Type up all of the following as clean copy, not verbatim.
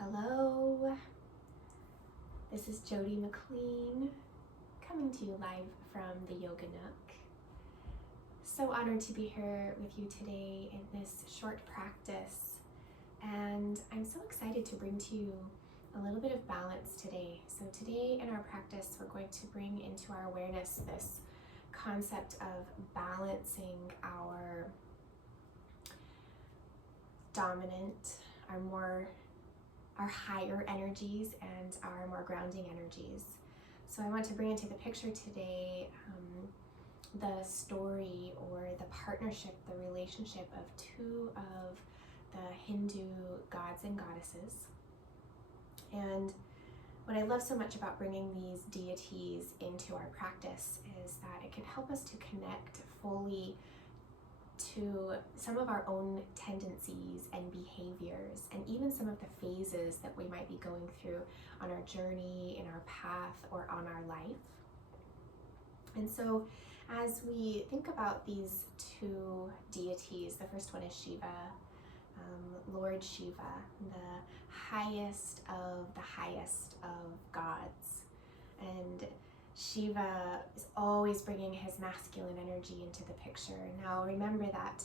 Hello. This is Jody McLean coming to you live from the Yoga Nook. So honored to be here with you today in this short practice, and I'm so excited to bring to you a little bit of balance today. So today in our practice, we're going to bring into our awareness this concept of balancing our dominant, our higher energies and our more grounding energies. So I want to bring into the picture today the story or the partnership, the relationship of two of the Hindu gods and goddesses. And what I love so much about bringing these deities into our practice is that it can help us to connect fully to some of our own tendencies and behaviors, and even some of the phases that we might be going through on our journey, in our path, or on our life. And so as we think about these two deities, the first one is Shiva, Lord Shiva, the highest of gods. And Shiva is always bringing his masculine energy into the picture. Now remember that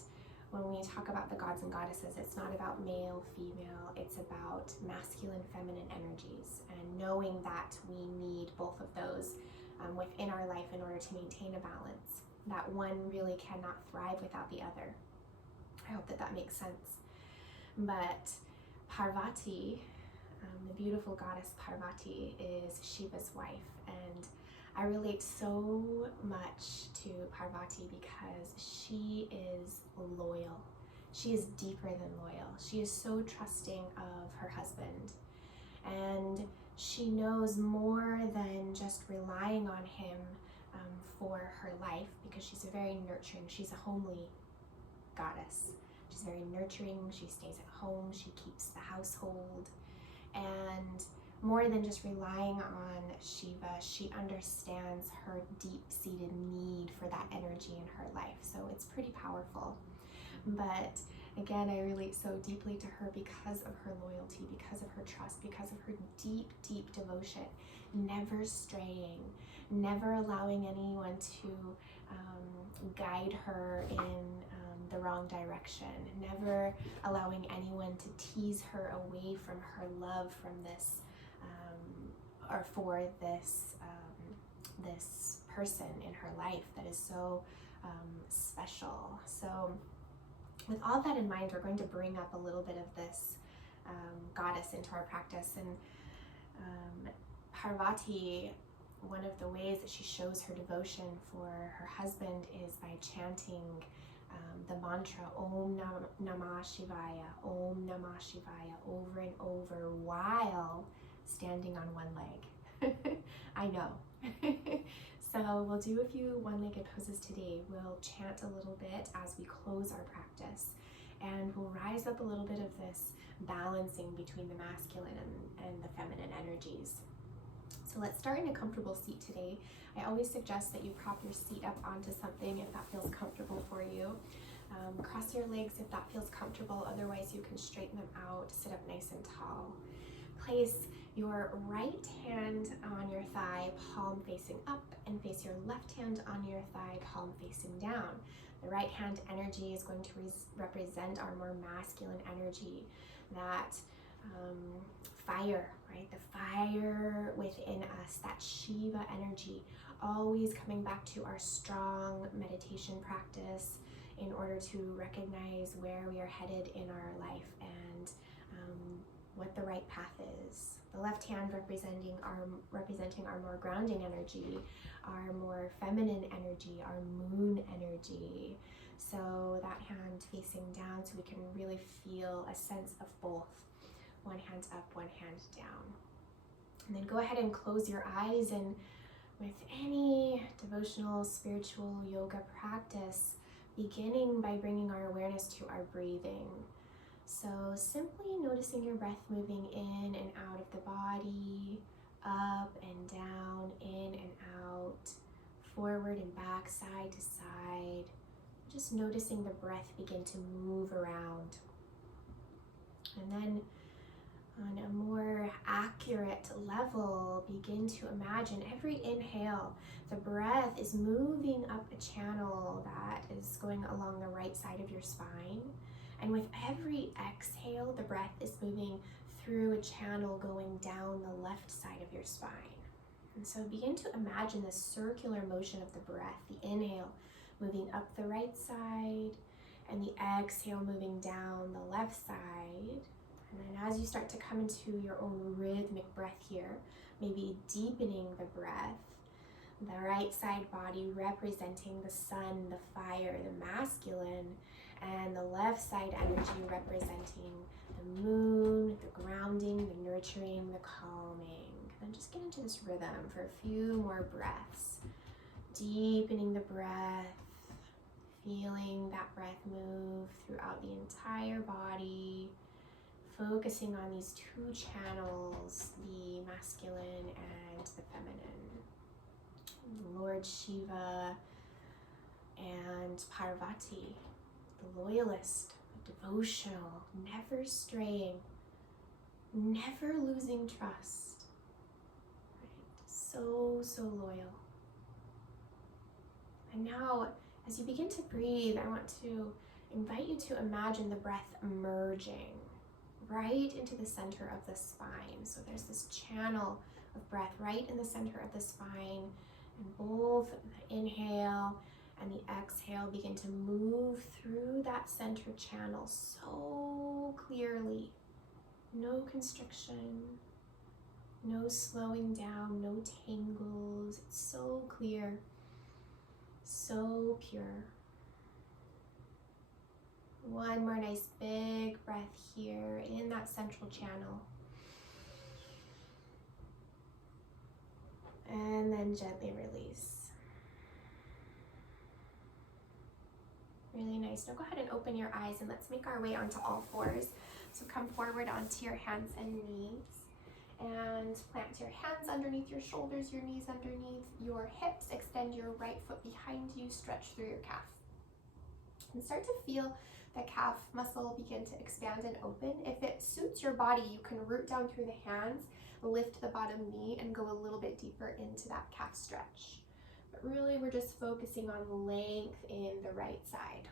when we talk about the gods and goddesses, it's not about male, female, it's about masculine, feminine energies, and knowing that we need both of those within our life in order to maintain a balance. That one really cannot thrive without the other. I hope that makes sense. But Parvati, the beautiful goddess Parvati, is Shiva's wife, and I relate so much to Parvati because she is loyal. She is deeper than loyal. She is so trusting of her husband, and she knows more than just relying on him for her life, because she's a very nurturing, she's a homely goddess. She's very nurturing, she stays at home, she keeps the household, and more than just relying on Shiva, she understands her deep-seated need for that energy in her life. So it's pretty powerful. But again, I relate so deeply to her because of her loyalty, because of her trust, because of her deep, deep devotion, never straying, never allowing anyone to guide her in the wrong direction, never allowing anyone to tease her away from her love from this or for this this person in her life that is so special. So with all that in mind, we're going to bring up a little bit of this goddess into our practice. And Parvati, one of the ways that she shows her devotion for her husband is by chanting the mantra Om Namah Shivaya, Om Namah Shivaya, over and over while standing on one leg. I know. So we'll do a few one-legged poses today. We'll chant a little bit as we close our practice, and we'll rise up a little bit of this balancing between the masculine and the feminine energies. So let's start in a comfortable seat today. I always suggest that you prop your seat up onto something if that feels comfortable for you. Cross your legs if that feels comfortable, otherwise you can straighten them out, sit up nice and tall. Place your right hand on your thigh, palm facing up, and face your left hand on your thigh, palm facing down. The right hand energy is going to represent our more masculine energy, that fire, right? The fire within us, that Shiva energy, always coming back to our strong meditation practice in order to recognize where we are headed in our life and what the right path is. The left hand representing our more grounding energy, our more feminine energy, our moon energy. So that hand facing down so we can really feel a sense of both. One hand up, one hand down. And then go ahead and close your eyes, and with any devotional, spiritual yoga practice, beginning by bringing our awareness to our breathing. So simply noticing your breath moving in and out of the body, up and down, in and out, forward and back, side to side. Just noticing the breath begin to move around. And then On a more accurate level, begin to imagine every inhale, the breath is moving up a channel that is going along the right side of your spine. And with every exhale, the breath is moving through a channel going down the left side of your spine. And so begin to imagine the circular motion of the breath, the inhale moving up the right side, and the exhale moving down the left side. And then as you start to come into your own rhythmic breath here, maybe deepening the breath, the right side body representing the sun, the fire, the masculine, and the left side energy representing the moon, the grounding, the nurturing, the calming. And just get into this rhythm for a few more breaths. Deepening the breath, feeling that breath move throughout the entire body, focusing on these two channels, the masculine and the feminine. Lord Shiva and Parvati, the loyalist, the devotional, never straying, never losing trust. Right? So loyal. And now, as you begin to breathe, I want to invite you to imagine the breath merging right into the center of the spine. So there's this channel of breath right in the center of the spine, and both the inhale and the exhale begin to move through that center channel so clearly. No constriction, no slowing down, no tangles. It's so clear, so pure. One more nice big breath here in that central channel. And then gently release. Really nice. Now go ahead and open your eyes and let's make our way onto all fours. So come forward onto your hands and knees and plant your hands underneath your shoulders, your knees underneath your hips. Extend your right foot behind you, stretch through your calf. And start to feel the calf muscle begin to expand and open. If it suits your body, you can root down through the hands, lift the bottom knee, and go a little bit deeper into that calf stretch. But really, we're just focusing on length in the right side.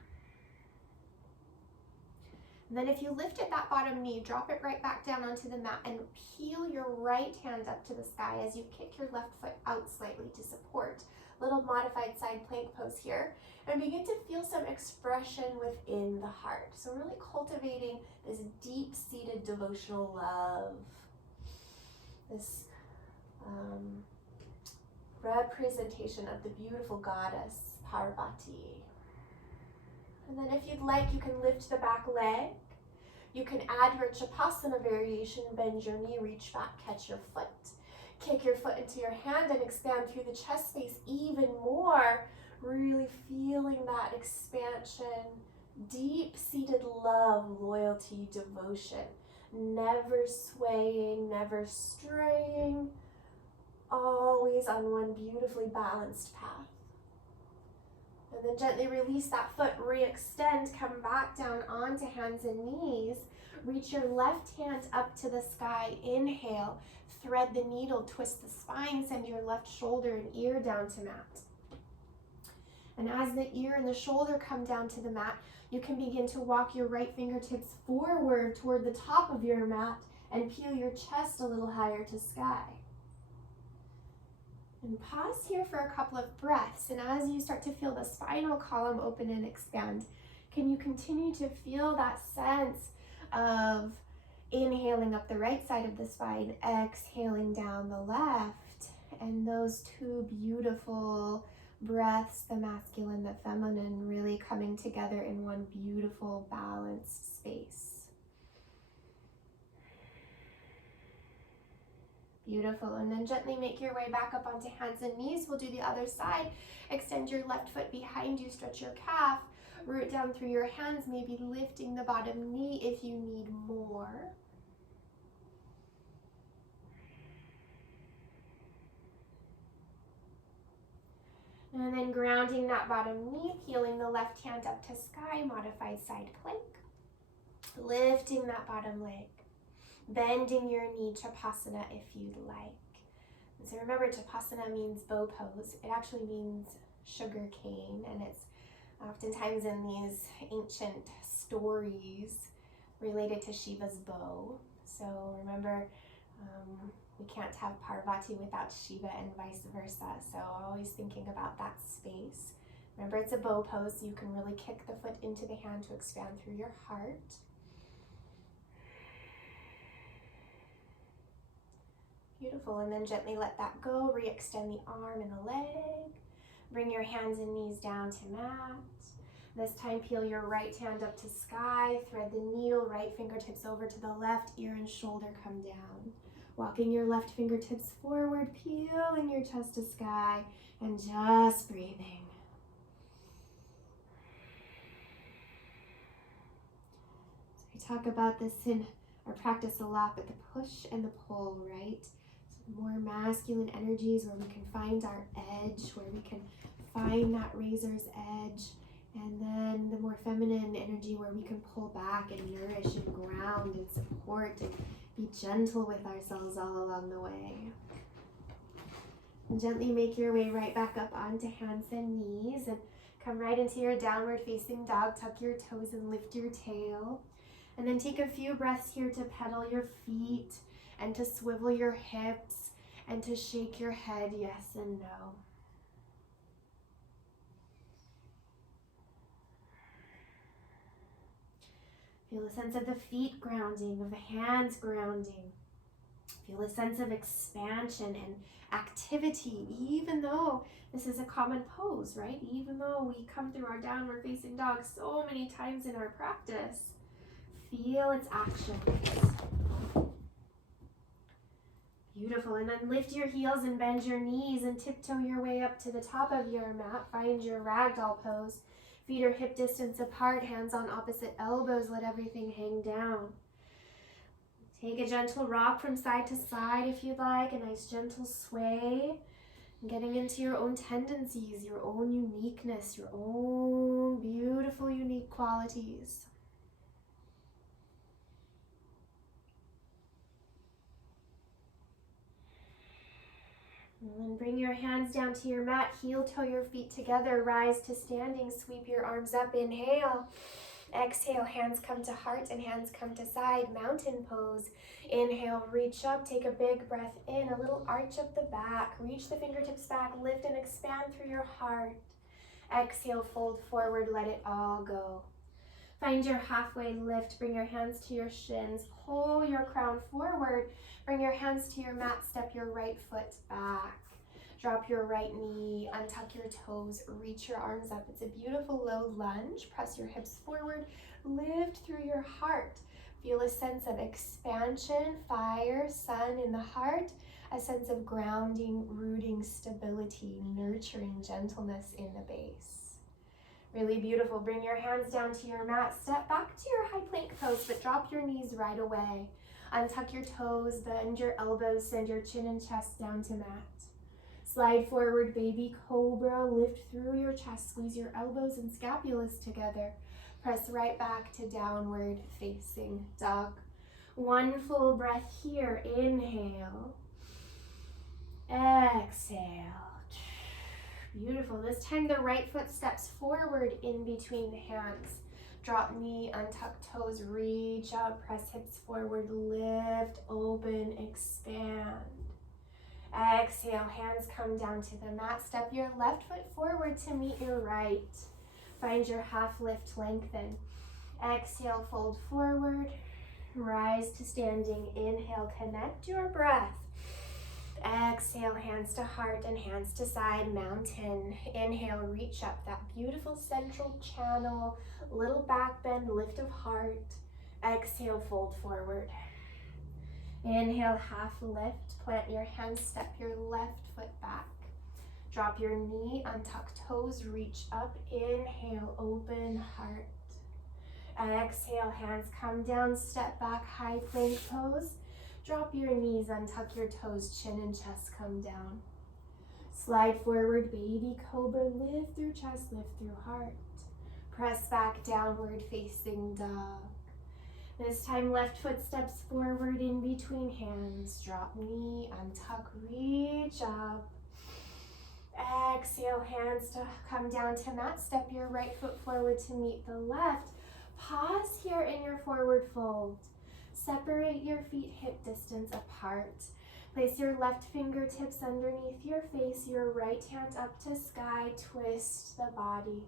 And then if you lifted that bottom knee, drop it right back down onto the mat and peel your right hand up to the sky as you kick your left foot out slightly to support. Little modified side plank pose here, and begin to feel some expression within the heart. So really cultivating this deep-seated devotional love, this representation of the beautiful goddess Parvati. And then if you'd like, you can lift the back leg. You can add your Chapasana variation, bend your knee, reach back, catch your foot. Kick your foot into your hand and expand through the chest space even more. Really feeling that expansion, deep-seated love, loyalty, devotion. Never swaying, never straying. Always on one beautifully balanced path. And then gently release that foot, re-extend, come back down onto hands and knees. Reach your left hand up to the sky, inhale. Thread the needle, twist the spine, send your left shoulder and ear down to mat. And as the ear and the shoulder come down to the mat, you can begin to walk your right fingertips forward toward the top of your mat and peel your chest a little higher to sky. And pause here for a couple of breaths. And as you start to feel the spinal column open and expand, can you continue to feel that sense of inhaling up the right side of the spine, exhaling down the left, and those two beautiful breaths, the masculine, the feminine, really coming together in one beautiful balanced space. Beautiful. And then gently make your way back up onto hands and knees. We'll do the other side. Extend your left foot behind you, stretch your calf, root down through your hands, maybe lifting the bottom knee if you need more. And then grounding that bottom knee, peeling the left hand up to sky, modified side plank. Lifting that bottom leg. Bending your knee, Tapasana if you'd like. And so remember, Tapasana means bow pose. It actually means sugar cane, and it's oftentimes in these ancient stories related to Shiva's bow. So remember, we can't have Parvati without Shiva and vice versa. So always thinking about that space. Remember, it's a bow pose, so you can really kick the foot into the hand to expand through your heart. Beautiful, and then gently let that go. Re-extend the arm and the leg. Bring your hands and knees down to mat. This time, peel your right hand up to sky. Thread the needle, right fingertips over to the left, ear and shoulder come down. Walking your left fingertips forward, peeling your chest to sky, and just breathing. So we talk about this in our practice a lot, but the push and the pull, right? So more masculine energies where we can find our edge, where we can find that razor's edge. And then the more feminine energy where we can pull back and nourish and ground and support and be gentle with ourselves all along the way. And gently make your way right back up onto hands and knees and come right into your downward facing dog. Tuck your toes and lift your tail. And then take a few breaths here to pedal your feet and to swivel your hips and to shake your head yes and no. Feel a sense of the feet grounding, of the hands grounding. Feel a sense of expansion and activity, even though this is a common pose, right? Even though we come through our downward facing dog so many times in our practice, feel its action. Beautiful, and then lift your heels and bend your knees and tiptoe your way up to the top of your mat. Find your ragdoll pose. Feet are hip distance apart, hands on opposite elbows, let everything hang down. Take a gentle rock from side to side if you'd like, a nice gentle sway. Getting into your own tendencies, your own uniqueness, your own beautiful, unique qualities. And then bring your hands down to your mat, heel toe your feet together, rise to standing, sweep your arms up, inhale. Exhale, hands come to heart and hands come to side, mountain pose. Inhale, reach up, take a big breath in, a little arch up the back, reach the fingertips back, lift and expand through your heart. Exhale, fold forward, let it all go. Find your halfway lift, bring your hands to your shins, pull your crown forward, bring your hands to your mat, step your right foot back. Drop your right knee, untuck your toes, reach your arms up. It's a beautiful low lunge. Press your hips forward, lift through your heart. Feel a sense of expansion, fire, sun in the heart, a sense of grounding, rooting, stability, nurturing, gentleness in the base. Really beautiful. Bring your hands down to your mat. Step back to your high plank pose, but drop your knees right away. Untuck your toes, bend your elbows, send your chin and chest down to mat. Slide forward, baby cobra, lift through your chest, squeeze your elbows and scapulas together. Press right back to downward facing dog. One full breath here, inhale. Exhale. Beautiful. This time the right foot steps forward in between the hands. Drop knee, untuck toes, reach up, press hips forward, lift, open, expand. Exhale, hands come down to the mat. Step your left foot forward to meet your right. Find your half lift, lengthen. Exhale, fold forward, rise to standing. Inhale, connect your breath. Exhale, hands to heart and hands to side, mountain. Inhale, reach up, that beautiful central channel, little back bend, lift of heart. Exhale, fold forward. Inhale, half lift, plant your hands, step your left foot back. Drop your knee, untuck toes, reach up. Inhale, open heart. Exhale, hands come down, step back, high plank pose. Drop your knees, untuck your toes, chin and chest come down. Slide forward, baby cobra, lift through chest, lift through heart. Press back, downward facing dog. This time, left foot steps forward in between hands. Drop knee, untuck, reach up. Exhale, hands to come down to mat. Step your right foot forward to meet the left. Pause here in your forward fold. Separate your feet hip distance apart. Place your left fingertips underneath your face, your right hand up to sky. Twist the body.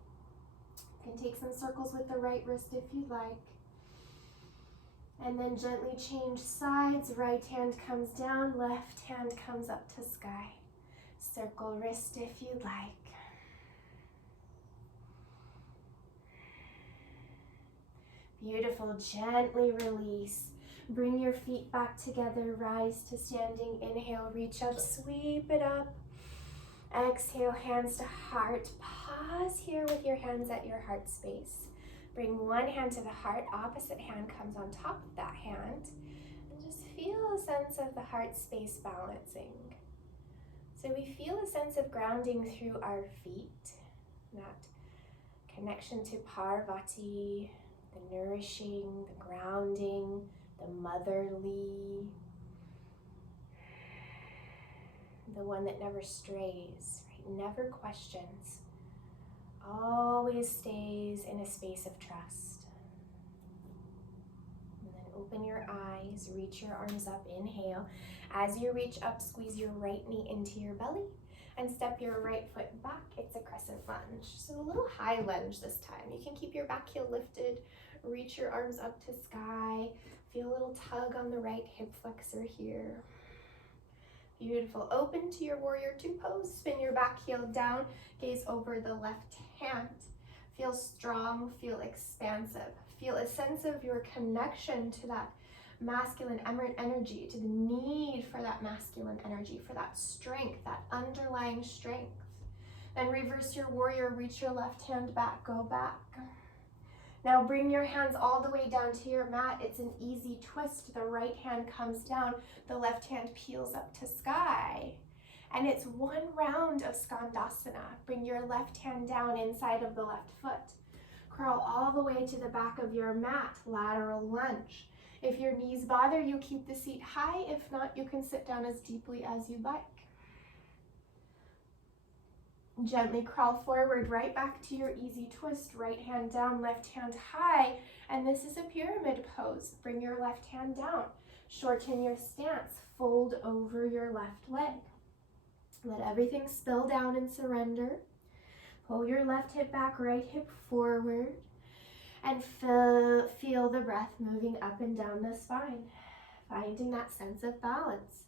You can take some circles with the right wrist if you'd like. And then gently change sides. Right hand comes down, left hand comes up to sky. Circle wrist if you'd like. Beautiful, gently release. Bring your feet back together, rise to standing. Inhale, reach up, sweep it up. Exhale, hands to heart. Pause here with your hands at your heart space. Bring one hand to the heart, opposite hand comes on top of that hand. And just feel a sense of the heart space balancing. So we feel a sense of grounding through our feet, that connection to Parvati, the nourishing, the grounding, the motherly, the one that never strays, right? Never questions, always stays in a space of trust. And then open your eyes, reach your arms up, inhale. As you reach up, squeeze your right knee into your belly and step your right foot back. It's a crescent lunge. So a little high lunge this time. You can keep your back heel lifted, reach your arms up to sky. Feel a little tug on the right hip flexor here. Beautiful. Open to your warrior two pose. Spin your back heel down, gaze over the left hand. Feel strong, feel expansive. Feel a sense of your connection to that masculine energy, to the need for that masculine energy, for that strength, that underlying strength. Then reverse your warrior, reach your left hand back, go back. Now bring your hands all the way down to your mat. It's an easy twist. The right hand comes down, the left hand peels up to sky. And it's one round of Skandasana. Bring your left hand down inside of the left foot. Crawl all the way to the back of your mat, lateral lunge. If your knees bother you, keep the seat high. If not, you can sit down as deeply as you'd like. Gently crawl forward, right back to your easy twist. Right hand down, left hand high. And this is a pyramid pose. Bring your left hand down. Shorten your stance. Fold over your left leg. Let everything spill down and surrender. Pull your left hip back, right hip forward. And feel the breath moving up and down the spine. Finding that sense of balance.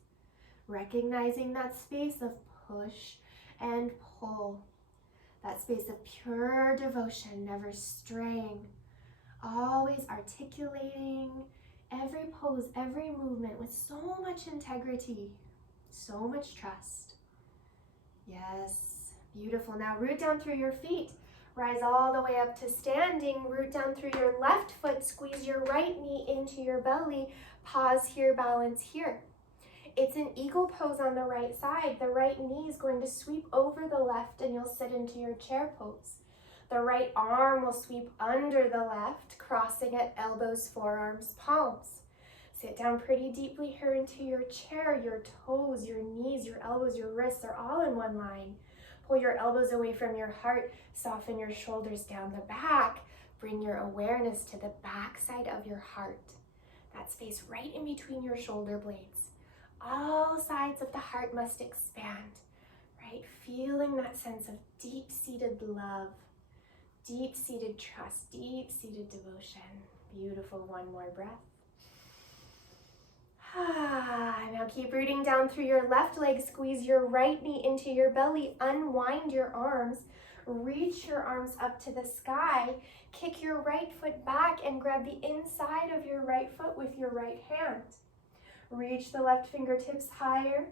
Recognizing that space of push and pull. That space of pure devotion, never straying. Always articulating every pose, every movement with so much integrity, so much trust. Yes, beautiful. Now root down through your feet. Rise all the way up to standing. Root down through your left foot. Squeeze your right knee into your belly. Pause here, balance here. It's an eagle pose on the right side. The right knee is going to sweep over the left and you'll sit into your chair pose. The right arm will sweep under the left, crossing at elbows, forearms, palms. Sit down pretty deeply here into your chair. Your toes, your knees, your elbows, your wrists are all in one line. Pull your elbows away from your heart. Soften your shoulders down the back. Bring your awareness to the back side of your heart. That space right in between your shoulder blades. All sides of the heart must expand, right? Feeling that sense of deep-seated love, deep-seated trust, deep-seated devotion. Beautiful. One more breath. Now keep rooting down through your left leg. Squeeze your right knee into your belly. Unwind your arms. Reach your arms up to the sky. Kick your right foot back and grab the inside of your right foot with your right hand. Reach the left fingertips higher.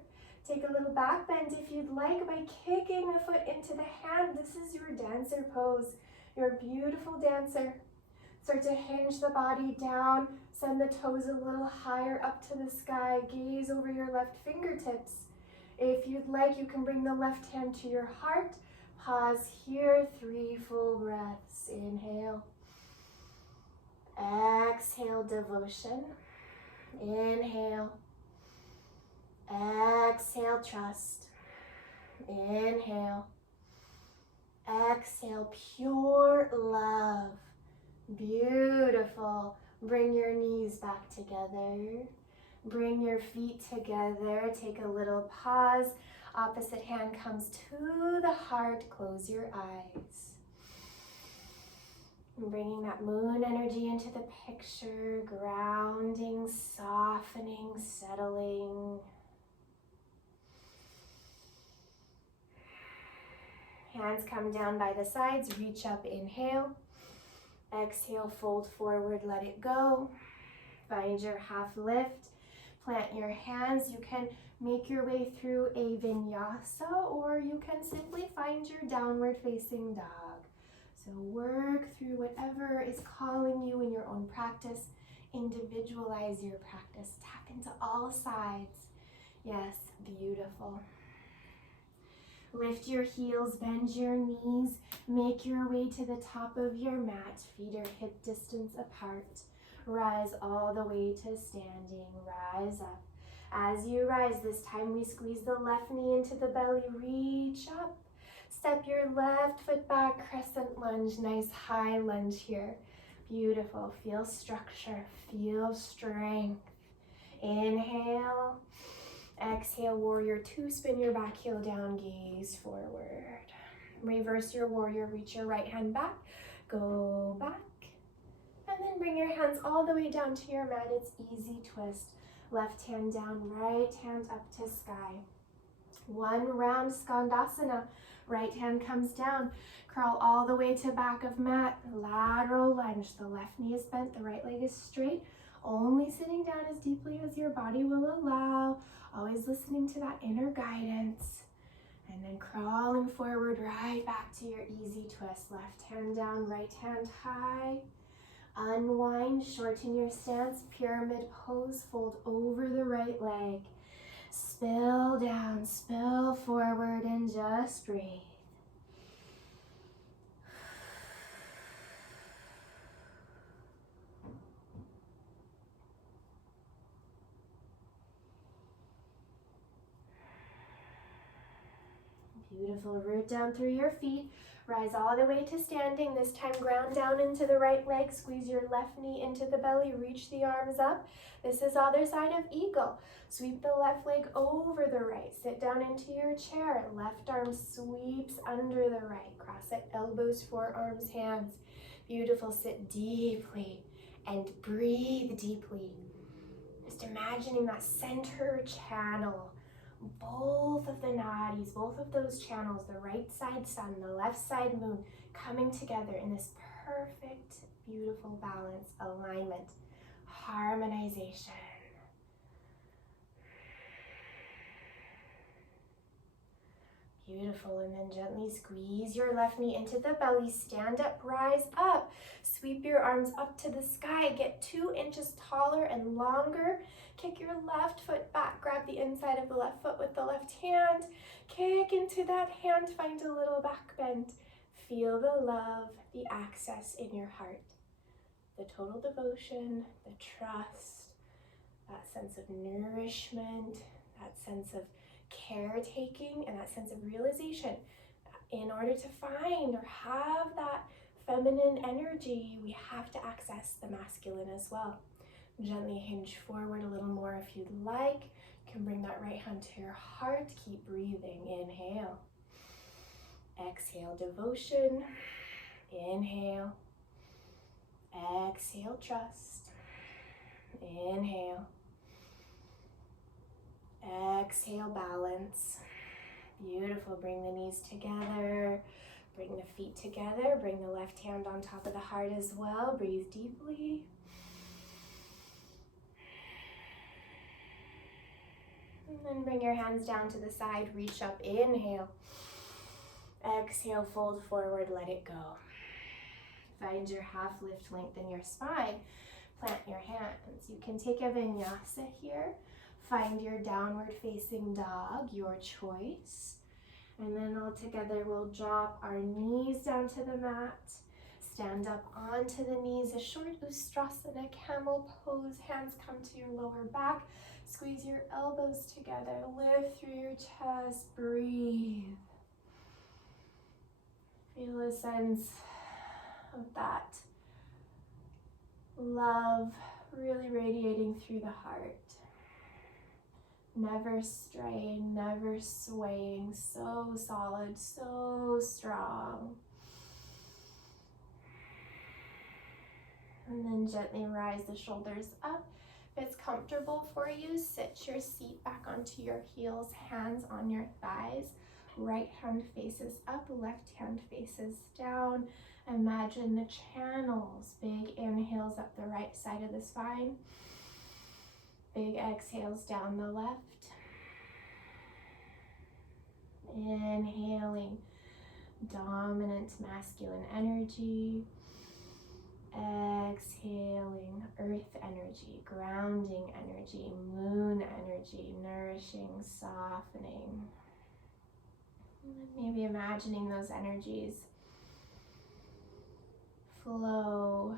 Take a little back bend if you'd like by kicking the foot into the hand. This is your dancer pose. You're a beautiful dancer. Start to hinge the body down. Send the toes a little higher up to the sky. Gaze over your left fingertips. If you'd like, you can bring the left hand to your heart. Pause here. 3 full breaths. Inhale. Exhale, devotion. Inhale. Exhale, trust. Inhale. Exhale, pure love. Beautiful. Bring your knees back together. Bring your feet together. Take a little pause. Opposite hand comes to the heart. Close your eyes. And bringing that moon energy into the picture. Grounding, softening, settling. Hands come down by the sides. Reach up, inhale. Exhale, fold forward, let it go. Find your half lift. Plant your hands. You can make your way through a vinyasa, or you can simply find your downward facing dog. So work through whatever is calling you in your own practice. Individualize your practice. Tap into all sides. Yes, beautiful. Lift your heels, bend your knees, make your way to the top of your mat. Feet are hip distance apart. Rise all the way to standing. Rise up. As you rise, this time we squeeze the left knee into the belly. Reach up. Step your left foot back, crescent lunge. Nice high lunge here. Beautiful. Feel structure. Feel strength. Inhale. Exhale, warrior two. Spin your back heel down, gaze forward. Reverse your warrior, reach your right hand back. Go back. And then bring your hands all the way down to your mat. It's easy twist. Left hand down, right hand up to sky. One round skandasana. Right hand comes down. Curl all the way to back of mat. Lateral lunge. The left knee is bent, the right leg is straight. Only sitting down as deeply as your body will allow. Always listening to that inner guidance. And then crawling forward right back to your easy twist. Left hand down, right hand high. Unwind, shorten your stance, pyramid pose, fold over the right leg. Spill down, spill forward, and just breathe. Beautiful. Root down through your feet. Rise all the way to standing. This time ground down into the right leg. Squeeze your left knee into the belly. Reach the arms up. This is other side of eagle. Sweep the left leg over the right. Sit down into your chair. Left arm sweeps under the right. Cross it, elbows, forearms, hands. Beautiful. Sit deeply and breathe deeply. Just imagining that center channel. Both of the nadis, both of those channels, the right side sun, the left side moon, coming together in this perfect, beautiful balance, alignment, harmonization. Beautiful, and then gently squeeze your left knee into the belly, stand up, rise up, sweep your arms up to the sky, get 2 inches taller and longer, kick your left foot back, grab the inside of the left foot with the left hand, kick into that hand, find a little back bend, feel the love, the access in your heart, the total devotion, the trust, that sense of nourishment, that sense of caretaking, and that sense of realization. In order to find or have that feminine energy, we have to access the masculine as well. Gently hinge forward a little more if you'd like. You can bring that right hand to your heart. Keep breathing. Inhale. Exhale, devotion. Inhale. Exhale, trust. Inhale. Exhale, balance. Beautiful. Bring the knees together. Bring the feet together. Bring the left hand on top of the heart as well. Breathe deeply. And then bring your hands down to the side. Reach up. Inhale. Exhale, fold forward. Let it go. Find your half lift. Lengthen your spine. Plant your hands. You can take a vinyasa here. Find your downward facing dog, your choice. And then all together we'll drop our knees down to the mat. Stand up onto the knees, a short Ustrasana, camel pose. Hands come to your lower back. Squeeze your elbows together. Lift through your chest. Breathe. Feel a sense of that love really radiating through the heart. Never straying, never swaying. So solid, so strong. And then gently rise the shoulders up. If it's comfortable for you, sit your seat back onto your heels, hands on your thighs. Right hand faces up, left hand faces down. Imagine the channels. Big inhales up the right side of the spine. Big exhales down the left. Inhaling dominant masculine energy. Exhaling earth energy, grounding energy, moon energy, nourishing, softening. Maybe imagining those energies flow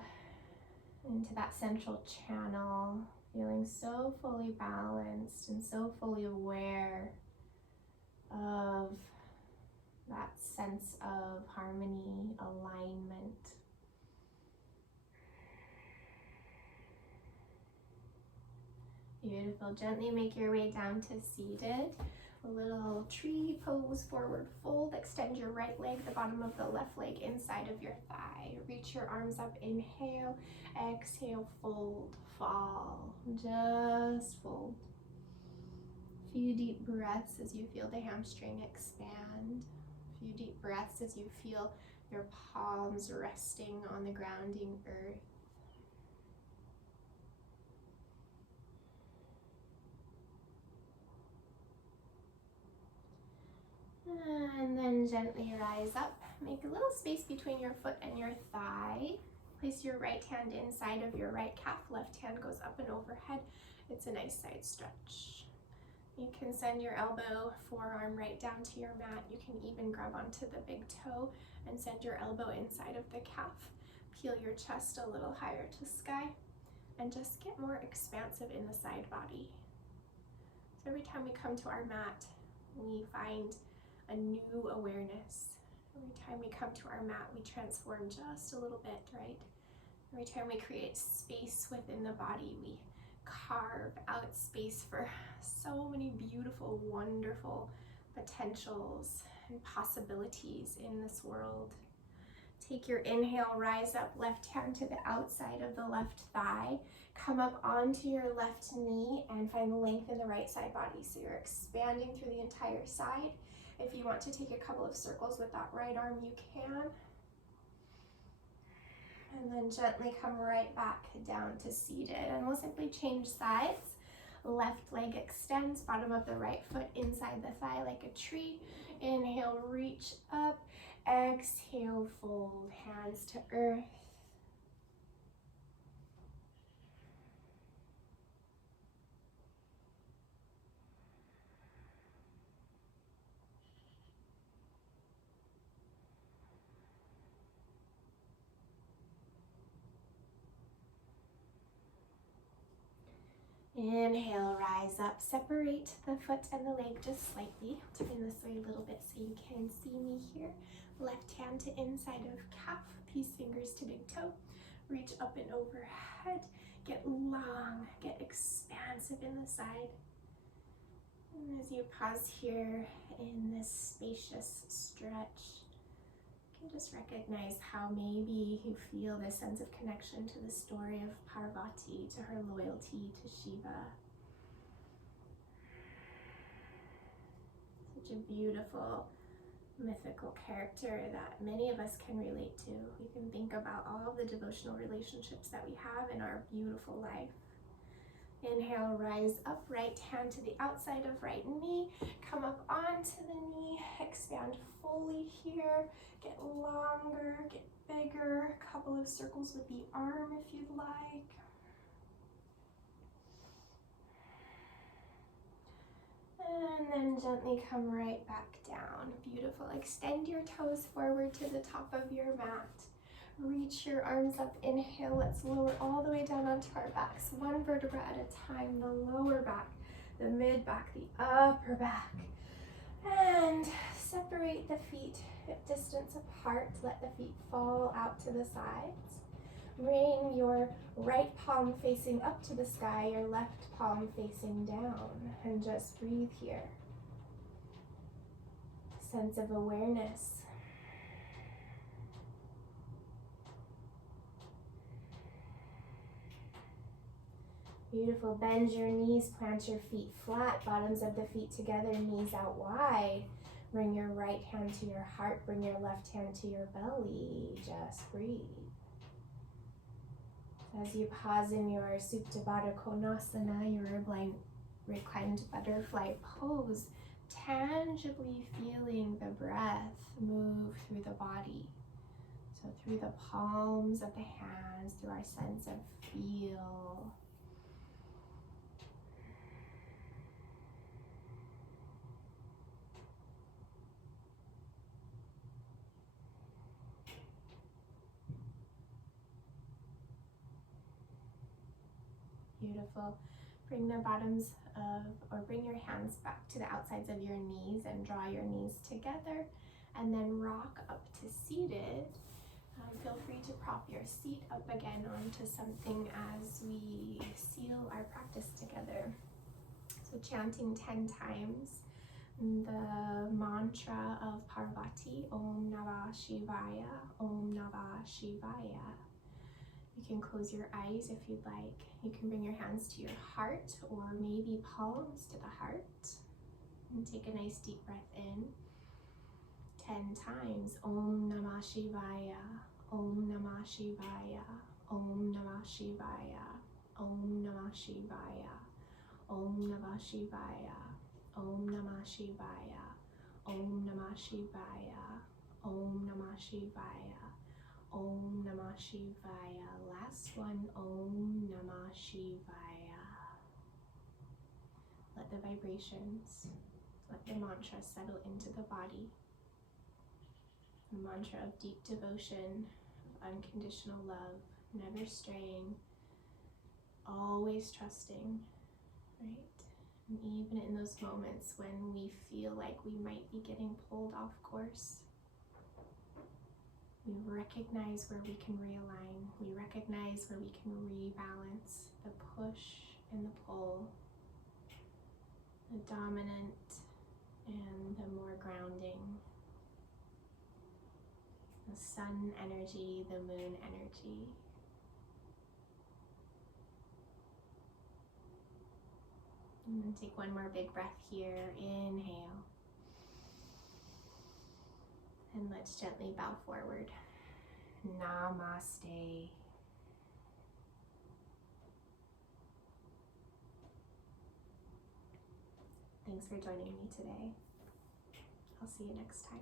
into that central channel, feeling so fully balanced and so fully aware of that sense of harmony, alignment. Beautiful. Gently make your way down to seated. A little tree pose, forward fold. Extend your right leg, the bottom of the left leg inside of your thigh. Reach your arms up. Inhale. Exhale. Fold. Fall. Just fold. Few deep breaths as you feel the hamstring expand. Few deep breaths as you feel your palms resting on the grounding earth. And then gently rise up. Make a little space between your foot and your thigh. Place your right hand inside of your right calf. Left hand goes up and overhead. It's a nice side stretch. You can send your elbow, forearm right down to your mat. You can even grab onto the big toe and send your elbow inside of the calf. Peel your chest a little higher to sky and just get more expansive in the side body. So every time we come to our mat, we find a new awareness. Every time we come to our mat, we transform just a little bit, right? Every time we create space within the body, we carve out space for so many beautiful, wonderful potentials and possibilities in this world. Take your inhale, rise up, left hand to the outside of the left thigh. Come up onto your left knee and find the length in the right side body. So you're expanding through the entire side. If you want to take a couple of circles with that right arm, you can. And then gently come right back down to seated. And we'll simply change sides. Left leg extends, bottom of the right foot inside the thigh like a tree. Inhale, reach up. Exhale, fold, hands to earth. Inhale, rise up, separate the foot and the leg just slightly. Turn this way a little bit so you can see me here. Left hand to inside of calf, peace fingers to big toe. Reach up and overhead. Get long, get expansive in the side. And as you pause here in this spacious stretch, you can just recognize how maybe you feel this sense of connection to the story of Parvati, to her loyalty to Shiva. Such a beautiful, mythical character that many of us can relate to. We can think about all of the devotional relationships that we have in our beautiful life. Inhale, rise up, right hand to the outside of right knee. Come up onto the knee, expand fully here. Get longer, get bigger. A couple of circles with the arm if you'd like. And then gently come right back down. Beautiful. Extend your toes forward to the top of your mat. Reach your arms up, inhale, let's lower all the way down onto our backs, one vertebra at a time, the lower back, the mid back, the upper back. And separate the feet hip distance apart, let the feet fall out to the sides. Bring your right palm facing up to the sky, your left palm facing down, and just breathe here. Sense of awareness. Beautiful. Bend your knees, plant your feet flat, bottoms of the feet together, knees out wide. Bring your right hand to your heart, bring your left hand to your belly. Just breathe. As you pause in your Supta Baddha Konasana, your reclined butterfly pose, tangibly feeling the breath move through the body. So through the palms of the hands, through our sense of feel. Beautiful. Bring the bottoms of, or bring your hands back to the outsides of your knees and draw your knees together, and then rock up to seated. Feel free to prop your seat up again onto something as we seal our practice together. So chanting 10 times the mantra of Parvati, Om Namah Shivaya, Om Namah Shivaya. You can close your eyes if you'd like. You can bring your hands to your heart or maybe palms to the heart. And take a nice deep breath in. 10 times. Om Namah Shivaya, Om Namah Shivaya, Om Namah Shivaya, Om Namah Shivaya, Om Namah Shivaya, Om Namah Shivaya, Om Namah Shivaya, Om Namah Shivaya, Om Namah Shivaya. Last one, Om Namah Shivaya. Let the vibrations, let the mantra settle into the body. A mantra of deep devotion, of unconditional love, never straying, always trusting, right? And even in those moments when we feel like we might be getting pulled off course, we recognize where we can realign. We recognize where we can rebalance the push and the pull, the dominant and the more grounding, the sun energy, the moon energy. And then take one more big breath here. Inhale. And let's gently bow forward. Namaste. Thanks for joining me today. I'll see you next time.